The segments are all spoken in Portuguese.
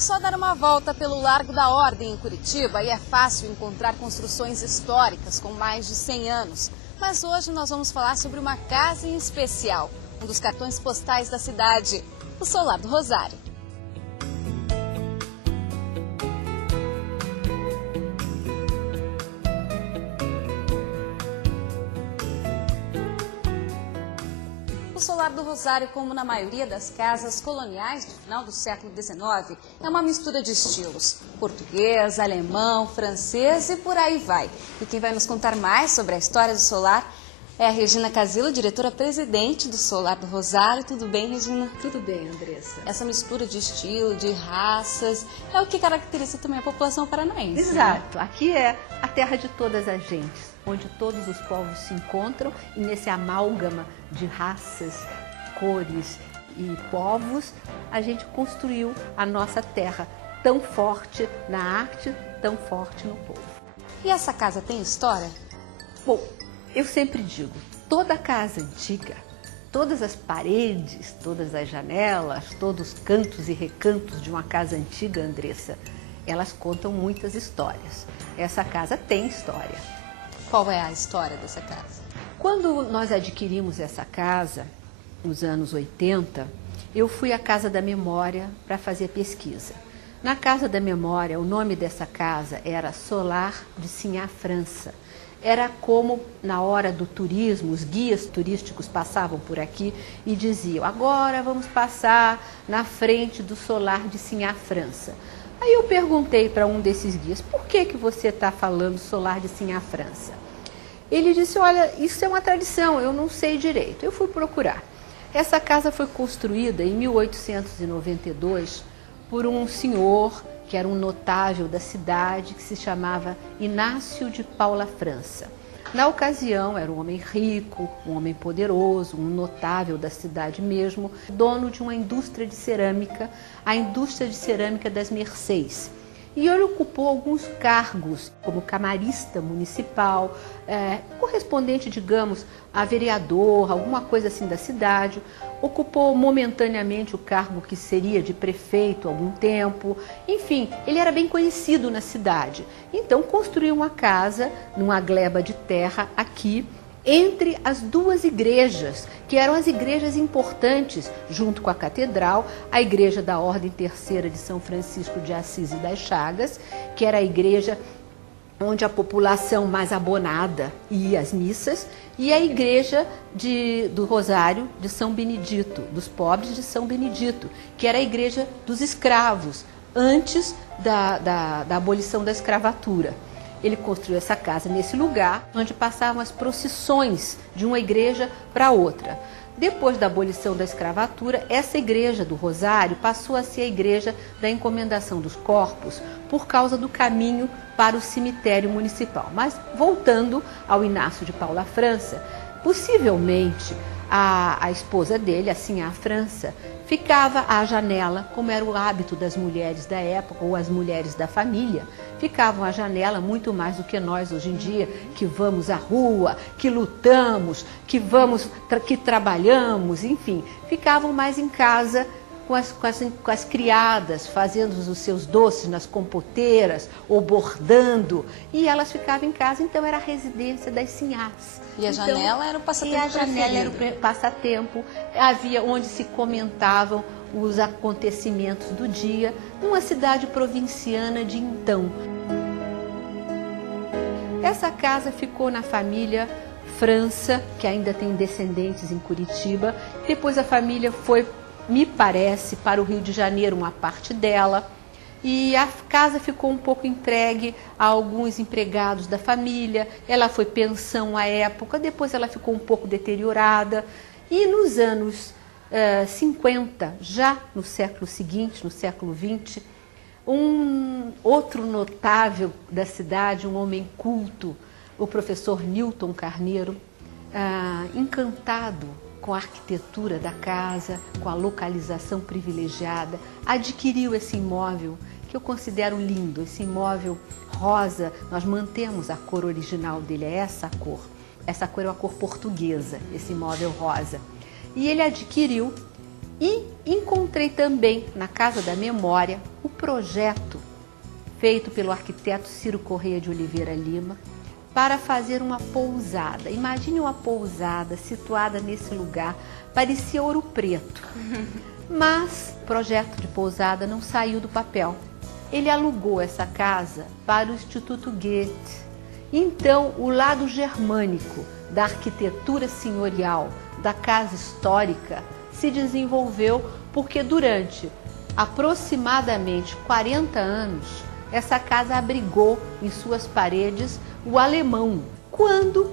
só dar uma volta pelo Largo da Ordem em Curitiba e é fácil encontrar construções históricas com mais de 100 anos. Mas hoje nós vamos falar sobre uma casa em especial, um dos cartões postais da cidade, o Solar do Rosário. O Solar do Rosário, como na maioria das casas coloniais do final do século XIX, é uma mistura de estilos: português, alemão, francês e por aí vai. E quem vai nos contar mais sobre a história do solar é a Regina Casilo, diretora-presidente do Solar do Rosário. Tudo bem, Regina? Tudo bem, Andressa. Essa mistura de estilo, de raças, é o que caracteriza também a população paranaense. Exato. Né? Aqui é a terra de todas as gentes, onde todos os povos se encontram e nesse amálgama de raças, cores e povos, a gente construiu a nossa terra tão forte na arte, tão forte no povo. E essa casa tem história? Bom, eu sempre digo, toda casa antiga, todas as paredes, todas as janelas, todos os cantos e recantos de uma casa antiga, Andressa, elas contam muitas histórias. Essa casa tem história. Qual é a história dessa casa? Quando nós adquirimos essa casa, nos anos 80, eu fui à Casa da Memória para fazer pesquisa. Na Casa da Memória, o nome dessa casa era Solar de Sinhá França. Era como, na hora do turismo, os guias turísticos passavam por aqui e diziam: agora vamos passar na frente do Solar de Sinhá França. Aí eu perguntei para um desses guias: por que você está falando Solar de Sinhá França? Ele disse: olha, isso é uma tradição, eu não sei direito. Eu fui procurar. Essa casa foi construída em 1892 por um senhor que era um notável da cidade, que se chamava Inácio de Paula França. Na ocasião, era um homem rico, um homem poderoso, um notável da cidade mesmo, dono de uma indústria de cerâmica, a indústria de cerâmica das Mercês. E ele ocupou alguns cargos, como camarista municipal, correspondente, digamos, a vereador, alguma coisa assim da cidade. Ocupou momentaneamente o cargo que seria de prefeito há algum tempo. Enfim, ele era bem conhecido na cidade. Então, construiu uma casa numa gleba de terra aqui, entre as duas igrejas, que eram as igrejas importantes, junto com a catedral, a igreja da Ordem Terceira de São Francisco de Assis e das Chagas, que era a igreja onde a população mais abonada ia às missas, e a igreja do Rosário de São Benedito, dos pobres de São Benedito, que era a igreja dos escravos, antes da abolição da escravatura. Ele construiu essa casa nesse lugar, onde passavam as procissões de uma igreja para outra. Depois da abolição da escravatura, essa igreja do Rosário passou a ser a igreja da encomendação dos corpos por causa do caminho para o cemitério municipal. Mas voltando ao Inácio de Paula França, possivelmente a esposa dele, a Sinhá França, ficava à janela, como era o hábito das mulheres da época, ou as mulheres da família, ficavam à janela muito mais do que nós hoje em dia, que vamos à rua, que lutamos, que trabalhamos, enfim, ficavam mais em casa com as criadas, fazendo os seus doces nas compoteiras ou bordando, e elas ficavam em casa, então era a residência das sinhás. E a janela era o passatempo preferido. E a janela era o passatempo, havia onde se comentavam os acontecimentos do dia, numa cidade provinciana de então. Essa casa ficou na família França, que ainda tem descendentes em Curitiba. Depois a família foi, me parece, para o Rio de Janeiro, uma parte dela. E a casa ficou um pouco entregue a alguns empregados da família. Ela foi pensão à época, depois ela ficou um pouco deteriorada. E nos anos 50, já no século seguinte, no século XX, um outro notável da cidade, um homem culto, o professor Newton Carneiro, encantado com a arquitetura da casa, com a localização privilegiada, adquiriu esse imóvel que eu considero lindo, esse imóvel rosa. Nós mantemos a cor original dele, é essa cor. Essa cor é uma cor portuguesa, esse imóvel rosa. E ele adquiriu, e encontrei também na Casa da Memória o projeto feito pelo arquiteto Ciro Correia de Oliveira Lima para fazer uma pousada. Imagine uma pousada situada nesse lugar, parecia Ouro Preto. Mas o projeto de pousada não saiu do papel. Ele alugou essa casa para o Instituto Goethe. Então, o lado germânico da arquitetura senhorial, da casa histórica, se desenvolveu porque durante aproximadamente 40 anos, essa casa abrigou em suas paredes o alemão. Quando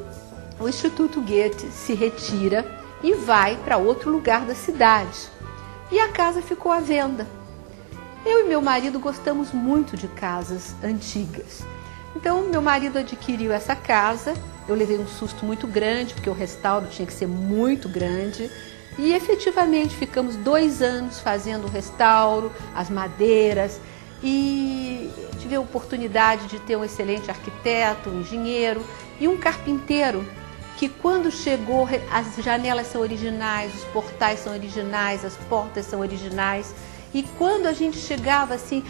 o Instituto Goethe se retira e vai para outro lugar da cidade. E a casa ficou à venda. Eu e meu marido gostamos muito de casas antigas. Então, meu marido adquiriu essa casa. Eu levei um susto muito grande, porque o restauro tinha que ser muito grande. E, efetivamente, ficamos 2 anos fazendo o restauro, as madeiras. E tive a oportunidade de ter um excelente arquiteto, um engenheiro e um carpinteiro que quando chegou, as janelas são originais, os portais são originais, as portas são originais. E quando a gente chegava assim,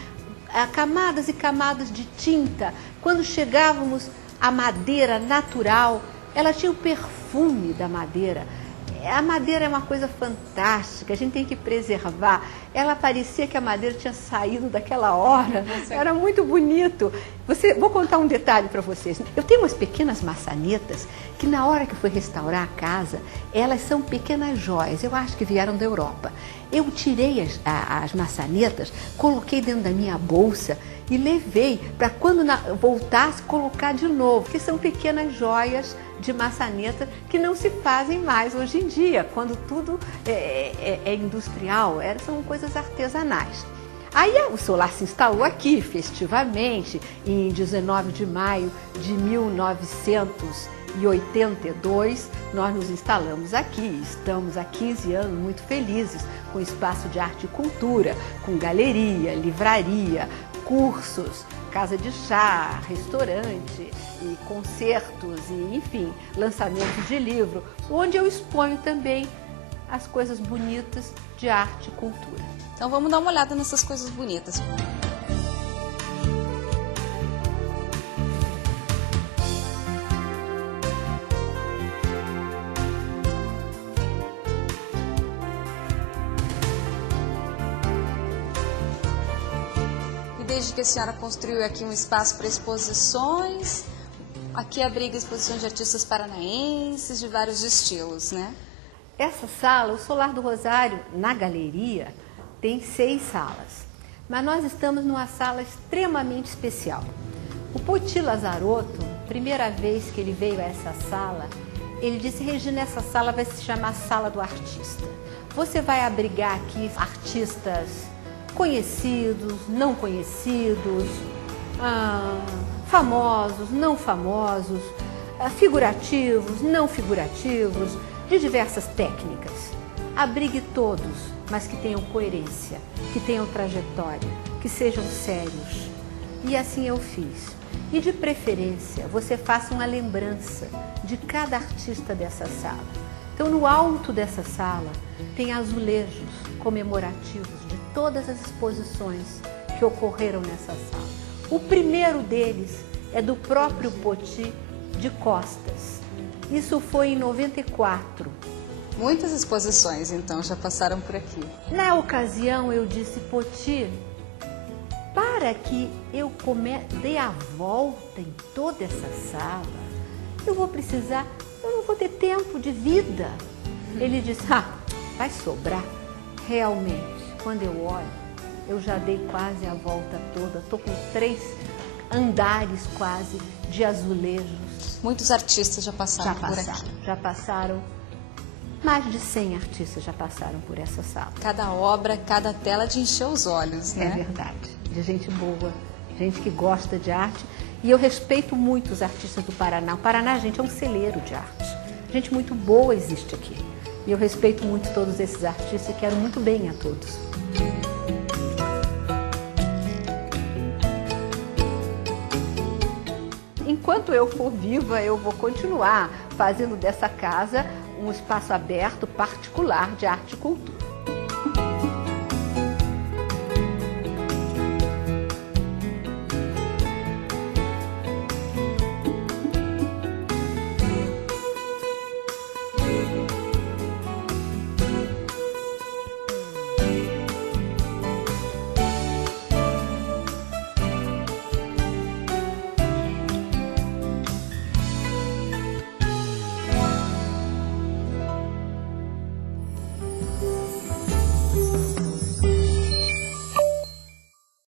a camadas e camadas de tinta, quando chegávamos à madeira natural, ela tinha o perfume da madeira. A madeira é uma coisa fantástica, a gente tem que preservar. Ela parecia que a madeira tinha saído daquela hora, era muito bonito. Vou contar um detalhe para vocês. Eu tenho umas pequenas maçanetas que na hora que eu fui restaurar a casa, elas são pequenas joias, eu acho que vieram da Europa. Eu tirei as maçanetas, coloquei dentro da minha bolsa e levei para quando voltasse colocar de novo, que são pequenas joias de maçaneta que não se fazem mais hoje em dia, quando tudo é industrial, são coisas artesanais. Aí o Solar se instalou aqui festivamente em 19 de maio de 1982, nós nos instalamos aqui, estamos há 15 anos muito felizes com espaço de arte e cultura, com galeria, livraria, cursos, casa de chá, restaurante, e concertos, e enfim, lançamentos de livro, onde eu exponho também as coisas bonitas de arte e cultura. Então vamos dar uma olhada nessas coisas bonitas. Desde que a senhora construiu aqui um espaço para exposições, aqui abriga exposições de artistas paranaenses de vários estilos, né? Essa sala, o Solar do Rosário, na galeria, tem 6 salas. Mas nós estamos numa sala extremamente especial. O Poti Lazarotto, primeira vez que ele veio a essa sala, ele disse: Regina, essa sala vai se chamar Sala do Artista. Você vai abrigar aqui artistas conhecidos, não conhecidos, famosos, não famosos, figurativos, não figurativos, de diversas técnicas. Abrigue todos, mas que tenham coerência, que tenham trajetória, que sejam sérios. E assim eu fiz. E de preferência, você faça uma lembrança de cada artista dessa sala. Então, no alto dessa sala, tem azulejos comemorativos de todas as exposições que ocorreram nessa sala. O primeiro deles é do próprio Poti de Costas. Isso foi em 94. Muitas exposições, então, já passaram por aqui. Na ocasião, eu disse: Poti, para que eu dê a volta em toda essa sala, eu não vou ter tempo de vida. Ele disse: vai sobrar. Realmente, quando eu olho, eu já dei quase a volta toda. Estou com 3 andares quase de azulejos. Muitos artistas já passaram por aqui. Já passaram, mais de 100 artistas já passaram por essa sala. Cada obra, cada tela de encher os olhos, né? É verdade, de gente boa, gente que gosta de arte. E eu respeito muito os artistas do Paraná. O Paraná, gente, é um celeiro de arte. Gente muito boa existe aqui. E eu respeito muito todos esses artistas e quero muito bem a todos. Enquanto eu for viva, eu vou continuar fazendo dessa casa um espaço aberto, particular de arte e cultura.